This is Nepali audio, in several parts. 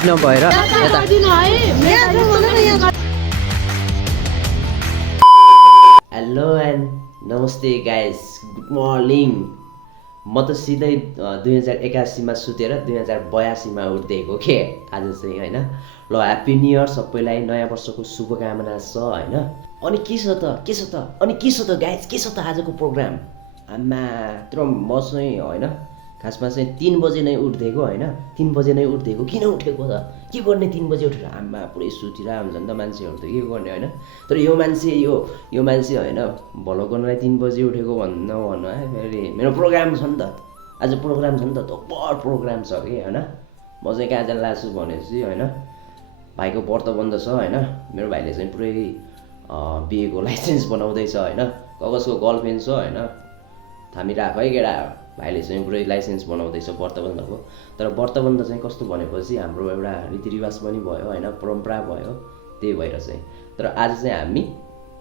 फिट नभएर यता हेलो एन्ड नमस्ते गाइस, गुड मर्निङ। म त सिधै 2081 मा सुतेर 2082 मा उठ्दैको के आज चाहिँ हैन। ल ह्याप्पी न्यू इयर सबैलाई, नयाँ वर्षको शुभकामना छ हैन। अनि के छ त गाइस, के छ त आजको प्रोग्राम? आमा तर म चाहिँ हैन खासमा चाहिँ 3 बजे नै उठ्दैको हैन। 3 बजे नै उठ्दैको, किन उठेको त? के गर्ने 3 बजे उठेर? आमा पुरै सुतिरा हुन्छ नि त मान्छेहरू त, के गर्ने हैन। तर यो मान्छे हैन भलो गर्नलाई 3 बजे उठेको भन्नु है। फेरि मेरो प्रोग्राम छ नि त, आज प्रोग्राम छ नि त, तोपर प्रोग्राम छ कि हैन। म चाहिँ कहाँ जान लाग्छु भनेपछि हैन भाइको व्रत बन्द छ हैन। मेरो भाइले चाहिँ पुरै बिएको लाइसेन्स बनाउँदैछ हैन। कगजको गर्लफ्रेन्ड छ हैन, थामिराख है केटा। भाइले चाहिँ पुरै लाइसेन्स बनाउँदैछ व्रतबन्धको। तर व्रतबन्ध चाहिँ कस्तो भनेपछि हाम्रो एउटा रीतिरिवाज पनि भयो हैन, परम्परा भयो, त्यही भएर चाहिँ। तर आज चाहिँ हामी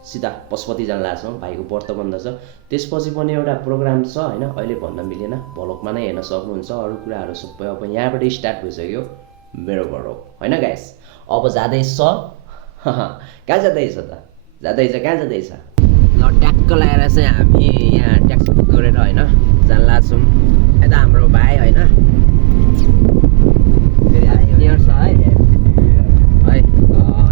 सिधा पशुपति जान लाग्छौँ, भाइको व्रतबन्ध छ। त्यसपछि पनि एउटा प्रोग्राम छ हैन, अहिले भन्न मिलेन, भ्लगमा नै हेर्न सक्नुहुन्छ। अरू कुराहरू सबै अब यहाँबाट स्टार्ट भइसक्यो मेरो भ्लग हैन गाइस। अब जाँदैछ कहाँ जाँदैछ त? कहाँ जाँदैछ? ल ट्याक्क लगाएर चाहिँ हामी यहाँ ट्याक्सी बुक गरेर हैन जान लाग्छौँ। यता हाम्रो भाइ हैन फेरि न्यू इयर छ है।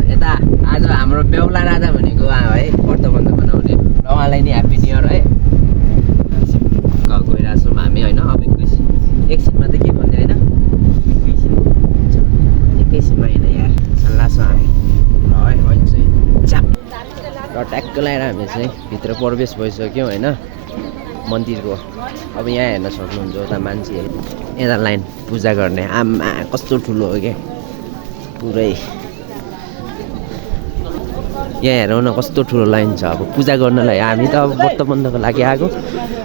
यता आज हाम्रो बेहुला राजा भनेको है व्रतबन्ध मनाउने, र उहाँलाई नि ह्याप्पी न्यू इयर है। गइरहेछौँ हामी होइन। अब एकछिनमा त के भन्ने होइन, एकैछिनमा होइन यार सल्लाह छ हामी ल है। अहिले चाहिँ च्याप र ट्याक्क लगाएर हामी चाहिँ भित्र प्रवेश भइसक्यौँ होइन मन्दिरको। अब यहाँ हेर्न सक्नुहुन्छ उता मान्छे यता लाइन पूजा गर्ने, आमा कस्तो ठुलो हो क्या पुरै। यहाँ हेरौँ न कस्तो ठुलो लाइन छ अब पूजा गर्नलाई। हामी त अब व्रतबन्धको लागि आएको,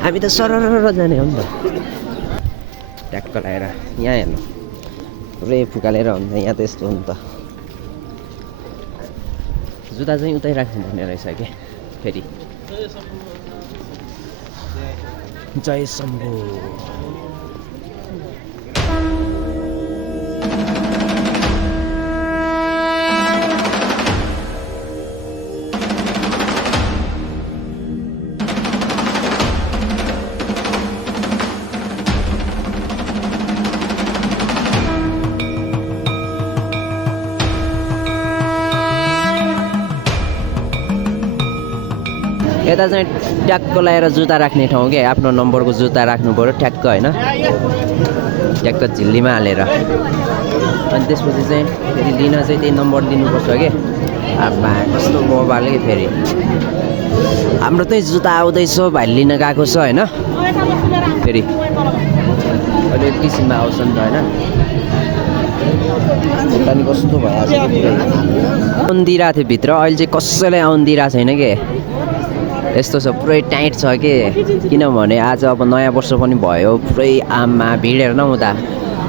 हामी त सरर जाने हो नि त। ट्याक्क लगाएर यहाँ हेर्नु पुरै फुकालेर हुन्छ, यहाँ त यस्तो हो नि त। जुत्ता चाहिँ उतै राख्नुपर्ने रहेछ क्या फेरि। जय शम्भु। यता चाहिँ ट्याक्क लगाएर जुत्ता राख्ने ठाउँ क्या, आफ्नो नम्बरको जुत्ता राख्नु पऱ्यो ठ्याक्क होइन, ट्याक्क झिल्लीमा हालेर। अनि त्यसपछि चाहिँ फेरि लिन चाहिँ त्यही नम्बर लिनुपर्छ क्या। अब कस्तो मोबाइल कि फेरि हाम्रो चाहिँ जुत्ता आउँदैछ, भाइ लिन गएको छ होइन। फेरि अहिले एकैछिनमा आउँछ नि त होइन। अनि कस्तो भइहाल्छ, आउँदिरहेको थियो भित्र, अहिले चाहिँ कसैलाई आउँदिरहेको छैन कि यस्तो छ, पुरै टाइट छ कि। किनभने आज अब नयाँ वर्ष पनि भयो, पुरै आममा भिड हेर्न उता।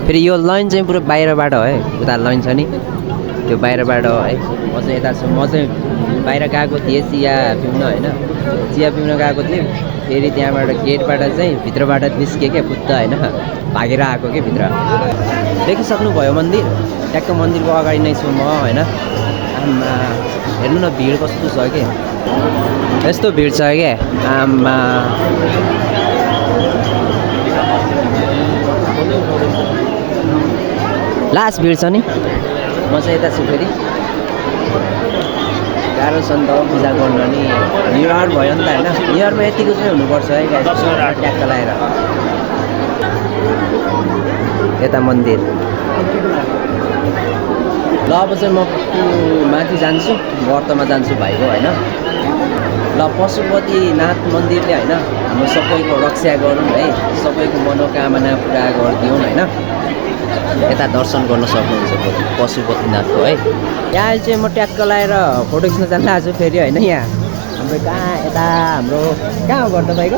फेरि यो लाइन चाहिँ पुरै बाहिरबाट है, उता लाइन छ नि त्यो बाहिरबाट है। म चाहिँ यता छु, म चाहिँ बाहिर गएको थिएँ चिया पिउन होइन, चिया पिउन गएको थिएँ। फेरि त्यहाँबाट गेटबाट चाहिँ भित्रबाट निस्केँ क्या फुत्त होइन, भागेर आएको कि भित्र। देखिसक्नुभयो मन्दिर, ट्याक्क मन्दिरको अगाडि नै छु म होइन। आम्मा हेर्नु न भिड कस्तो छ कि, यस्तो भिड छ क्या आम्मा। लास्ट भिड छ नि। म चाहिँ यता छु फेरि, गाह्रो छ नि त पूजा गर्न नि। न्यु इयर भयो नि त होइन, न्यु इयरमा यतिको चाहिँ हुनुपर्छ है गाइस, ट्याक्क लगाएर। यता मन्दिर ल। अब चाहिँ म माथि जान्छु, व्रतमा जान्छु भाइको होइन। ल पशुपतिनाथ मन्दिरले होइन हाम्रो सबैको रक्षा गरौँ है, सबैको मनोकामना पुरा गरिदिउँ होइन। यता दर्शन गर्न सक्नुहुन्छ पशुपतिनाथको है। यहाँ अहिले चाहिँ म ट्याक्क लगाएर फोटो खिच्न जान लाग्छु फेरि होइन। यहाँ हाम्रो कहाँ यता हाम्रो कहाँ हो घर तपाईँको?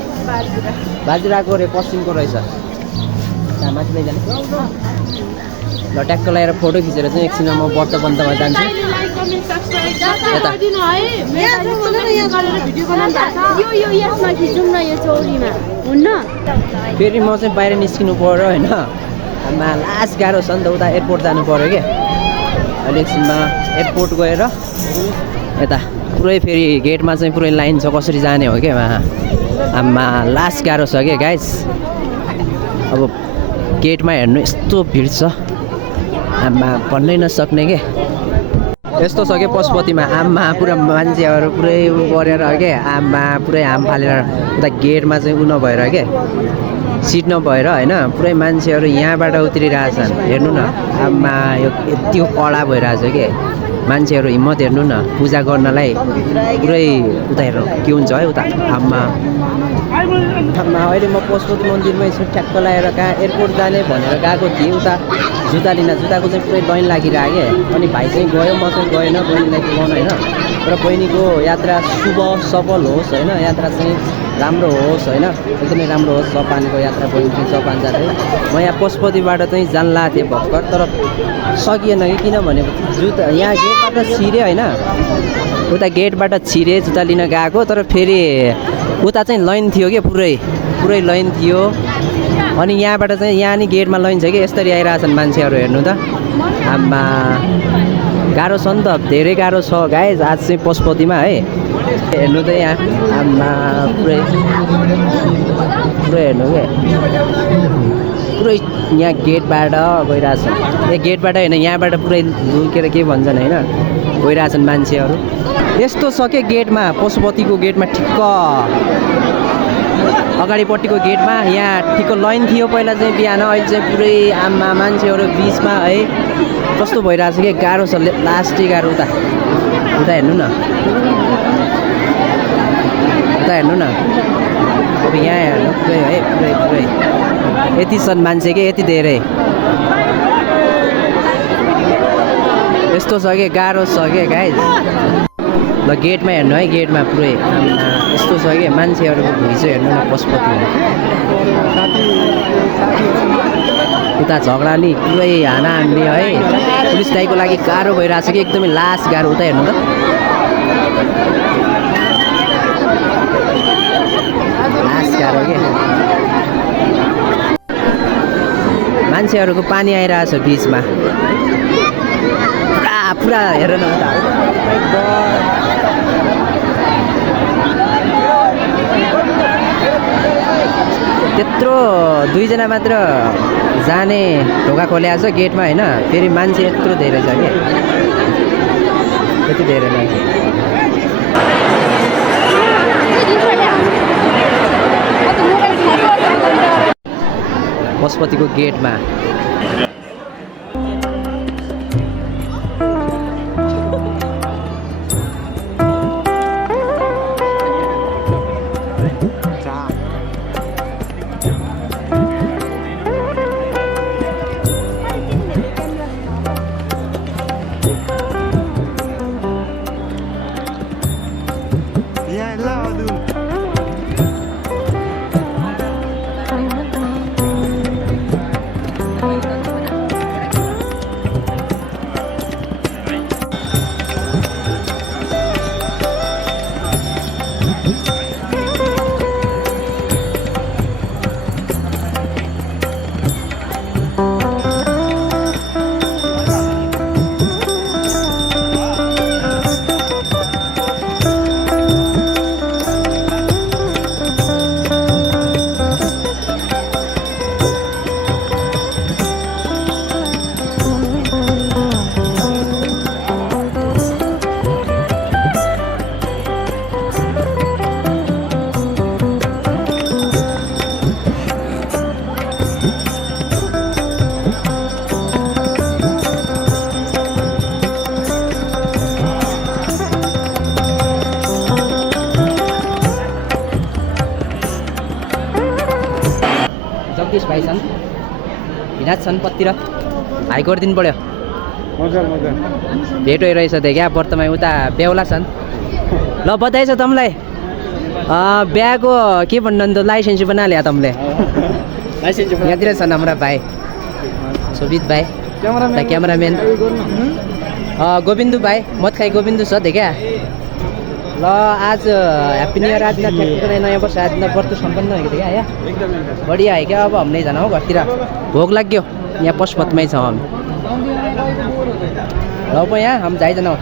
बाजुराको रे पश्चिमको रहेछ, कहाँ माथि नै जाने। ल ट्याक्क लगाएर फोटो खिचेर चाहिँ एकछिनमा म व्रतबन्धमा जान्छु। यता फेरि म चाहिँ बाहिर निस्किनु पऱ्यो होइन। लास्ट गाह्रो छ नि त, उता एयरपोर्ट जानु पऱ्यो क्या। अहिले एकछिनमा एयरपोर्ट गएर यता पुरै फेरि गेटमा चाहिँ पुरै लाइन छ, कसरी जाने हो क्या वहाँ। आमा लास्ट गाह्रो छ क्या गाइस। अब गेटमा हेर्नु यस्तो भिड छ, आमा भन्नै नसक्ने के। यस्तो छ क्या पशुपतिमा, आमा पुरा मान्छेहरू पुरै गरेर के, आमा पुरै हाम फालेर उता गेटमा चाहिँ उ नभएर के, सिट नभएर होइन, पुरै मान्छेहरू यहाँबाट उत्रिरहेछन्। हेर्नु न आमा यो यति कडा भइरहेछ के, मान्छेहरू हिम्मत हेर्नु न पूजा गर्नलाई पुरै उता हेर्नु के हुन्छ है उता। आमा अहिले म पशुपति मन्दिरमै छु, ठ्याक्क लगाएर कहाँ एयरपोर्ट जाने भनेर गएको थिएँ उता जुत्ता लिन। जुत्ताको चाहिँ पुरै लाइन लागिरहेको क्या, अनि भाइ चाहिँ गयो, म चाहिँ गएन बहिनीलाई पुगाउन होइन। र बहिनीको यात्रा शुभ सफल होस् होइन, यात्रा चाहिँ राम्रो होस् होइन, एकदमै राम्रो होस् जापानको यात्रा। बहिनी चाहिँ जापान जाँदै, म यहाँ पशुपतिबाट चाहिँ जान लागेको थिएँ भर्खर, तर सकिएन कि, किनभने जुत्ता यहाँ गेटबाट छिरेँ होइन, उता गेटबाट छिरेँ जुत्ता लिन गएको, तर फेरि उता चाहिँ लाइन थियो कि पुरै लाइन थियो। अनि यहाँबाट चाहिँ यहाँ नि गेटमा लाइन छ कि, यसरी आइरहेछन् मान्छेहरू हेर्नु त। आमा गाह्रो छ नि त, धेरै गाह्रो छ गाइस आज चाहिँ पशुपतिमा है। हेर्नु त यहाँ आमा पुरै हेर्नु क्या, पुरै यहाँ गेटबाट गइरहेछन्। ए गेटबाट होइन, यहाँबाट पुरै लुकेर के भन्छन् होइन, गइरहेछन् मान्छेहरू। यस्तो छ क्या गेटमा, पशुपतिको गेटमा ठिक्क अगाडिपट्टिको गेटमा यहाँ ठिक्क लाइन थियो पहिला चाहिँ बिहान, अहिले चाहिँ पुरै आमा मान्छेहरू बिचमा है, कस्तो भइरहेछ कि गाह्रो छ, लास्टै गाह्रो। उता हेर्नु न, उता हेर्नु न, अब यहाँ हेर्नु पुरै है, पुरै यति छन् मान्छे के, यति धेरै। यस्तो छ कि गाह्रो छ क्या गाइस। ल गेटमा हेर्नु है, गेटमा पुरै यस्तो छ कि मान्छेहरूको भिड चाहिँ हेर्नु न पशुपतिमा। उता झगडा नि पुरै हानाहानी है, पुलिस दाइको लागि गाह्रो भइरहेछ कि, एकदमै लास्ट गाह्रो। उता हेर्नु त, लास्ट गाह्रो के, मान्छेहरूको पानी आइरहेछ बिचमा पुरा हेर न उता। त्यत्रो दुईजना मात्र जाने ढोका खोलेको छ गेटमा होइन, फेरि मान्छे यत्रो धेरै छ कि, यति धेरै मान्छे। पशुपतिको गेटमा जगदीश भाइ छन्, विनाश छन् पत्तिर, भाइ गरिदिनु पऱ्यो। भेट भइरहेछ त्यो क्या वर्तमान उता बेहुला छन्। ल बधाई छ तमलाई, बिहाको के भन्नु अन्त लाइसेन्स बना लिया तमले। यहाँतिर छन् हाम्रा भाइ शोभित भाइ, क्यामेराम्यान गोविन्दु भाइ, मत खाइ गोविन्दु छ क्या। ल आज ह्याप्पी न्यू इयर, आज नयाँ वर्ष, आज व्रत सम्पन्न भएको थियो क्या यहाँ, बढिया है क्या। अब हम नहीं जाना हो घरतिर, भोग लाग्यो, यहाँ पशुपतिमै छौँ हामी। 老婆呀，他们在着呢。